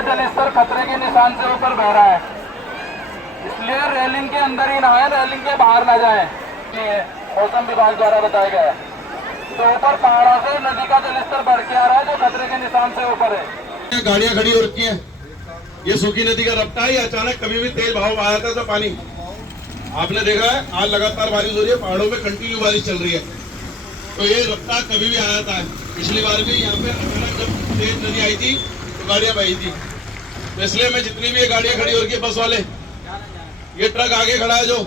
का जलस्तर खतरे के निशान से ऊपर बह रहा है, इसलिए रेलिंग के अंदर ही नहाए, रेलिंग के बाहर ना जाए। मौसम विभाग द्वारा बताया गया है। तो ऊपर पहाड़ों से नदी का जलस्तर बढ़ के आ रहा है जो खतरे के निशान से ऊपर है। गाड़ियां खड़ी हो रखी हैं। ये सूखी नदी का रफ्ता है। अचानक कभी भी तेज बहाव आया था तो पानी आपने देखा है। आज लगातार बारिश हो रही है, पहाड़ों में कंटिन्यू बारिश चल रही है, तो ये रफ्तार कभी भी आ जाता है। पिछली बार भी यहाँ पे अचानक जब तेज नदी आई थी तो गाड़ियां बही थी। तो इसलिए मैं जितनी भी ये गाड़ियां खड़ी हो रही है, बस वाले, ये ट्रक आगे खड़ा है जो,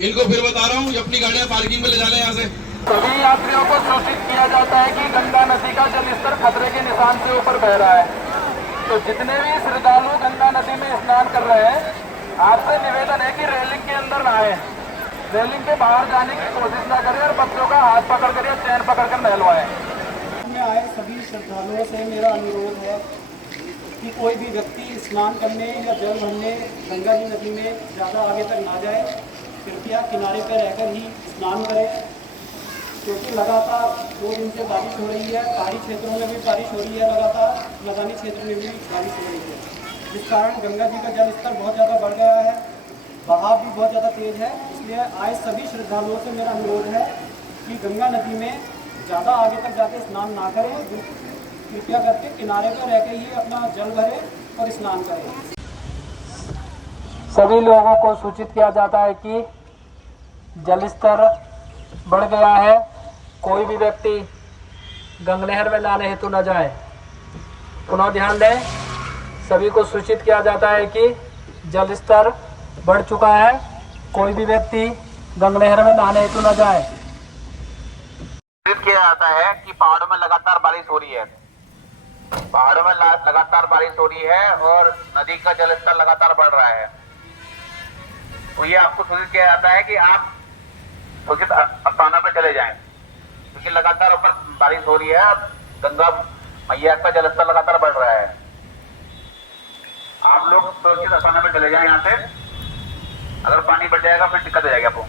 इनको फिर बता रहा हूँ ये अपनी गाड़ियां पार्किंग में ले जाने यहाँ से। सभी यात्रियों को सूचित किया जाता है कि गंगा नदी का जलस्तर खतरे के निशान से ऊपर बह रहा है। तो जितने भी श्रद्धालु गंगा नदी में स्नान कर रहे हैं, आपसे निवेदन है कि रेलिंग के अंदर नहाएं, रेलिंग के बाहर जाने की कोशिश ना करें और बच्चों का हाथ पकड़ कर या चैन पकड़ कर नहलवाएं। में आए सभी श्रद्धालुओं से मेरा अनुरोध है कि कोई भी व्यक्ति स्नान करने या जल भरने गंगा जी नदी में ज़्यादा आगे तक ना जाए। कृपया किनारे पर रहकर ही स्नान करें, क्योंकि लगातार 2 दिन से बारिश हो रही है। पहाड़ी क्षेत्रों में भी बारिश हो रही है लगातार, मैदानी क्षेत्र में भी बारिश हो रही है, जिस कारण गंगा जी का जल स्तर बहुत ज़्यादा बढ़ गया है, बहाव भी बहुत ज़्यादा तेज़ है। इसलिए आए सभी श्रद्धालुओं से मेरा अनुरोध है कि गंगा नदी में ज़्यादा आगे तक जाके स्नान ना करें, कृपया करके किनारे पर रहकर ही अपना जल भरें और स्नान करें। सभी लोगों को सूचित किया जाता है कि जलस्तर बढ़ गया है, कोई भी व्यक्ति गंगनहर में नहाने हेतु न जाए। पुनः ध्यान दें, सभी को सूचित किया जाता है कि जलस्तर बढ़ चुका है, कोई भी व्यक्ति गंगनहर में नहाने हेतु न जाए। किया जाता है कि पहाड़ों में लगातार बारिश हो रही है, पहाड़ों में लगातार बारिश हो रही है और नदी का जलस्तर लगातार बढ़ रहा है। तो ये आपको सूचित किया जाता है कि आप सूचित स्थानों पर चले जाएं, क्योंकि लगातार ऊपर बारिश हो रही है, गंगा मैया का जलस्तर लगातार बढ़ रहा है। आप लोग सुरक्षित स्थानों पर चले जाएं यहाँ से, अगर पानी बढ़ जाएगा फिर दिक्कत हो जाएगी आपको।